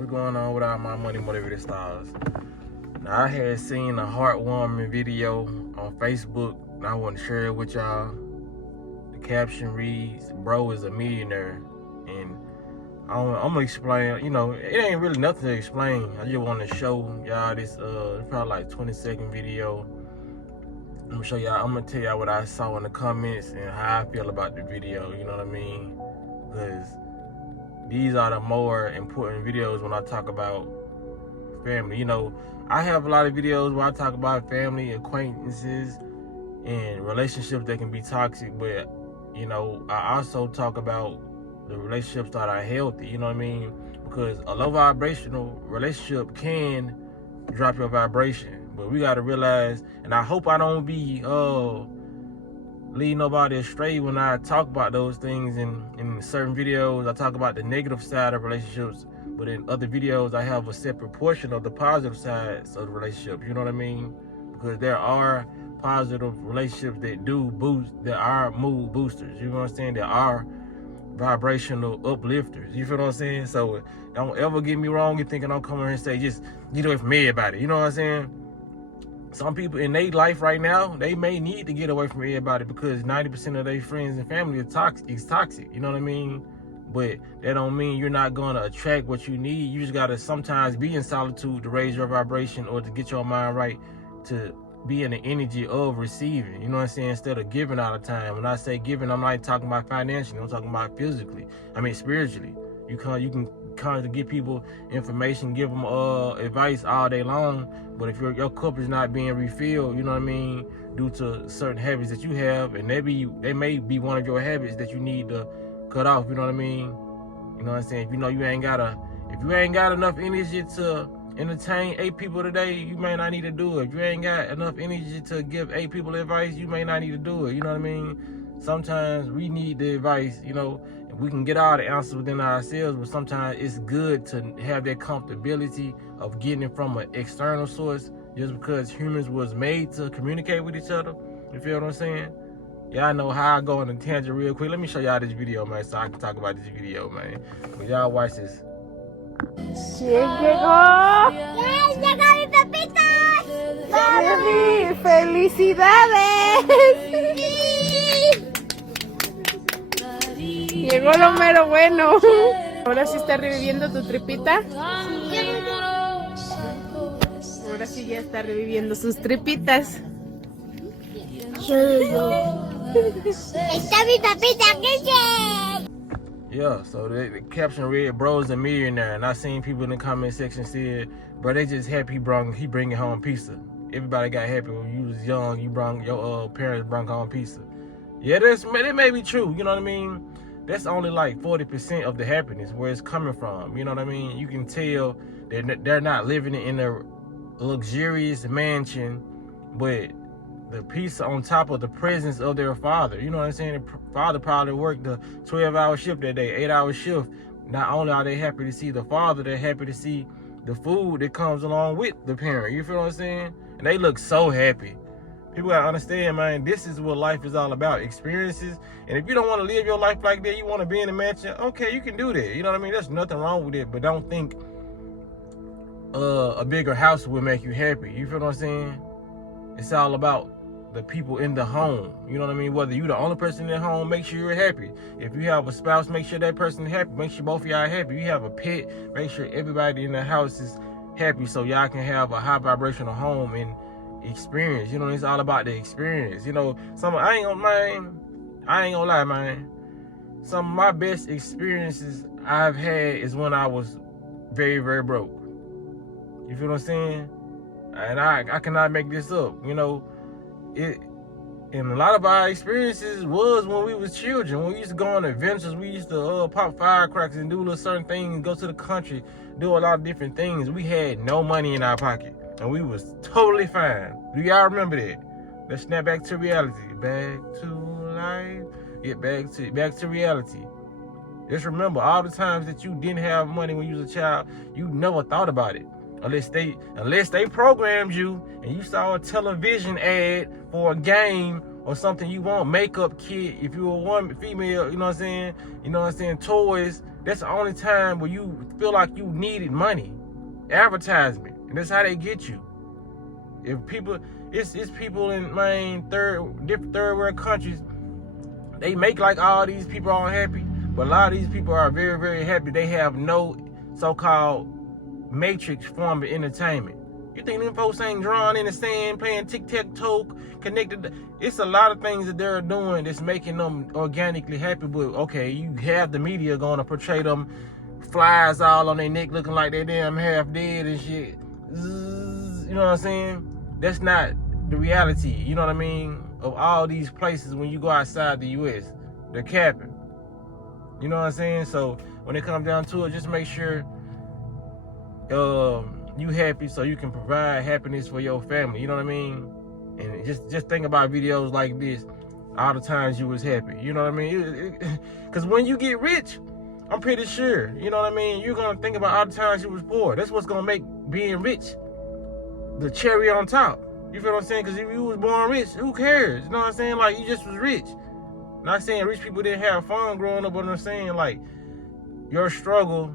What's going on with all my money motivated stars? Now, I had seen a heartwarming video on Facebook, and I want to share it with y'all. The caption reads, "Bro is a millionaire," and I'm gonna explain. It ain't really nothing to explain. I just want to show y'all this. Probably like 20-second video. I'm gonna show y'all. I'm gonna tell y'all what I saw in the comments and how I feel about the video. You know what I mean? Because these are the more important videos when I talk about family. I have a lot of videos where I talk about family, acquaintances, and relationships that can be toxic, but I also talk about the relationships that are healthy, you know what I mean? Because a low vibrational relationship can drop your vibration, but we got to realize, and I hope I don't be lead nobody astray when I talk about those things in certain videos. I talk about the negative side of relationships, but in other videos I have a separate portion of the positive sides of the relationship, you know what I mean? Because there are positive relationships that are mood boosters, you know what I'm saying? There are vibrational uplifters, you feel what I'm saying? So don't ever get me wrong, you thinking I'm coming here and say just get away from everybody, you know what I'm saying? Some people in their life right now, they may need to get away from everybody because 90% of their friends and family is toxic, you know what I mean? But that don't mean you're not gonna attract what you need. You just gotta sometimes be in solitude to raise your vibration or to get your mind right, to be in the energy of receiving, you know what I'm saying, instead of giving all the time. When I say giving, I'm not talking about financially, I'm talking about spiritually. You can kind of give people information, give them advice all day long, but if your cup is not being refilled, you know what I mean, due to certain habits that you have, and they may be one of your habits that you need to cut off, you know what I mean? You know what I'm saying? If you ain't got enough energy to entertain 8 people today, you may not need to do it. If you ain't got enough energy to give 8 people advice, you may not need to do it, you know what I mean? Sometimes we need the advice, we can get all the answers within ourselves, but sometimes it's good to have that comfortability of getting it from an external source, just because humans was made to communicate with each other. You feel what I'm saying? Y'all know how I go on a tangent real quick. Let me show y'all this video, man, so I can talk about this video, man. But y'all watch this. ¿Quién llegó? ¡Yes! ¡Llegó mi Pepito! ¡Baby! ¡Felicidades! Llegó lo mero bueno. Ahora sí está reviviendo tu tripita. Ahora sí ya está reviviendo sus tripitas. ¡Está mi papita! ¿Qué? Yeah, so the caption read, "Bro's a millionaire," and I seen people in the comment section said, "Bro, they just happy he bringing home pizza." Everybody got happy when you was young. Your parents brought home pizza. Yeah, it may be true. You know what I mean? That's only like 40% of the happiness where it's coming from. You know what I mean? You can tell they're not living in a luxurious mansion, but the pizza on top of the presence of their father. You know what I'm saying? The father probably worked a 12-hour shift that day, 8-hour shift. Not only are they happy to see the father, they're happy to see the food that comes along with the parent. You feel what I'm saying? And they look so happy. People gotta understand, man, this is what life is all about, experiences. And if you don't want to live your life like that, you want to be in a mansion, okay, you can do that. You know what I mean? There's nothing wrong with it, but don't think a bigger house will make you happy. You feel what I'm saying? It's all about the people in the home, you know what I mean? Whether you're the only person in the home, make sure you're happy. If you have a spouse, make sure that person is happy. Make sure both of y'all are happy. If you have a pet, make sure everybody in the house is happy so y'all can have a high vibrational home and experience. It's all about the experience. I ain't gonna lie, man. Some of my best experiences I've had is when I was very, very broke. You feel what I'm saying? And I cannot make this up, And a lot of our experiences was when we was children. When we used to go on adventures, we used to pop firecrackers and do little certain things, go to the country, do a lot of different things. We had no money in our pocket, and we was totally fine. Do y'all remember that? Let's snap back to reality. Back to life. Get back to reality. Just remember, all the times that you didn't have money when you was a child, you never thought about it. Unless they programmed you and you saw a television ad for a game or something you want, makeup kit, if you were female, you know what I'm saying? Toys, That's the only time where you feel like you needed money. Advertisement. And that's how they get you. If people, it's people in different third world countries, they make like all these people are unhappy, but a lot of these people are very, very happy. They have no so-called matrix form of entertainment. You think them folks ain't drawn in the sand, playing tic-tac-toe, connected? It's a lot of things that they're doing that's making them organically happy. But okay, you have the media going to portray them flies all on their neck looking like they damn half dead and shit. You know what I'm saying? That's not the reality, you know what I mean, of all these places when you go outside the U.S. They're capping. You know what I'm saying? So when it comes down to it, just make sure you happy so you can provide happiness for your family. You know what I mean? And just think about videos like this. All the times you was happy. You know what I mean? Because when you get rich, I'm pretty sure, you know what I mean, you're going to think about all the times you was poor. That's what's going to make being rich the cherry on top. You feel what I'm saying? Because if you was born rich, who cares? You know what I'm saying? Like, you just was rich. Not saying rich people didn't have fun growing up, but I'm saying, like, your struggle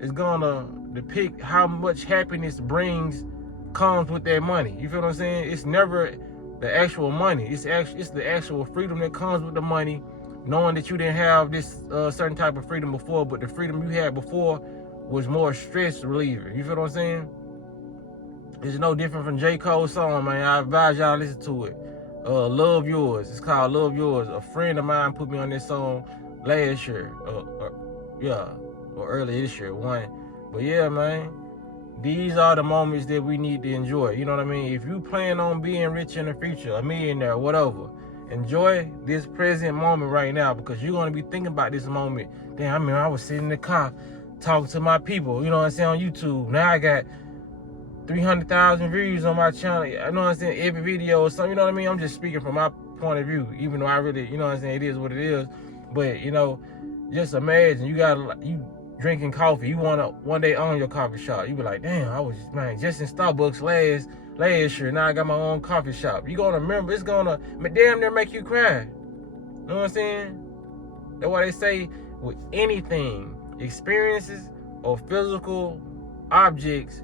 is going to depict how much happiness comes with that money. You feel what I'm saying? It's never the actual money. It's the actual freedom that comes with the money, knowing that you didn't have this certain type of freedom before, but the freedom you had before was more stress reliever. You feel what I'm saying? It's no different from J. Cole's song, man. I advise y'all to listen to it. Love Yours. It's called Love Yours. A friend of mine put me on this song last year. Or early this year, one. But yeah, man. These are the moments that we need to enjoy. You know what I mean? If you plan on being rich in the future, a millionaire, whatever, enjoy this present moment right now, because you're going to be thinking about this moment. Damn, I mean, I was sitting in the car talking to my people, you know what I'm saying, on YouTube. Now I got 300,000 views on my channel. I know what I'm saying, every video or something, you know what I mean? I'm just speaking from my point of view, even though I really, you know what I'm saying, it is what it is. But, you know, just imagine you drinking coffee. You want to one day own your coffee shop. You be like, damn, I was, man, just in Starbucks last year. Now I got my own coffee shop. You gonna remember, it's gonna damn near make you cry. You know what I'm saying? That's why they say with anything, experiences or physical objects,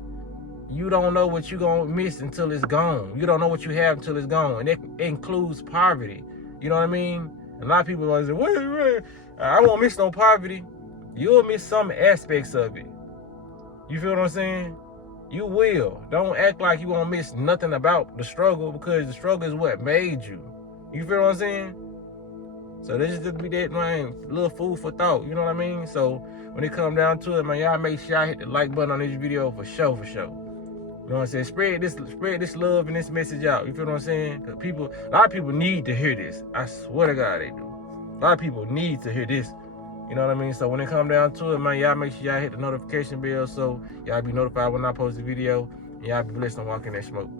you don't know what you're gonna miss until it's gone. You don't know what you have until it's gone. And it includes poverty. You know what I mean? A lot of people always say, wait, I won't miss no poverty. You'll miss some aspects of it. You feel what I'm saying? You will. Don't act like you won't miss nothing about the struggle, because the struggle is what made you. You feel what I'm saying? So this is just be that, man, little food for thought. You know what I mean? So when it come down to it, man, y'all make sure y'all hit the like button on this video for sure. You know what I'm saying? Spread this love and this message out. You feel what I'm saying? Cause a lot of people need to hear this. I swear to God they do. A lot of people need to hear this. You know what I mean? So when it come down to it, man, y'all make sure y'all hit the notification bell so y'all be notified when I post a video. And y'all be blessed on walking that smoke.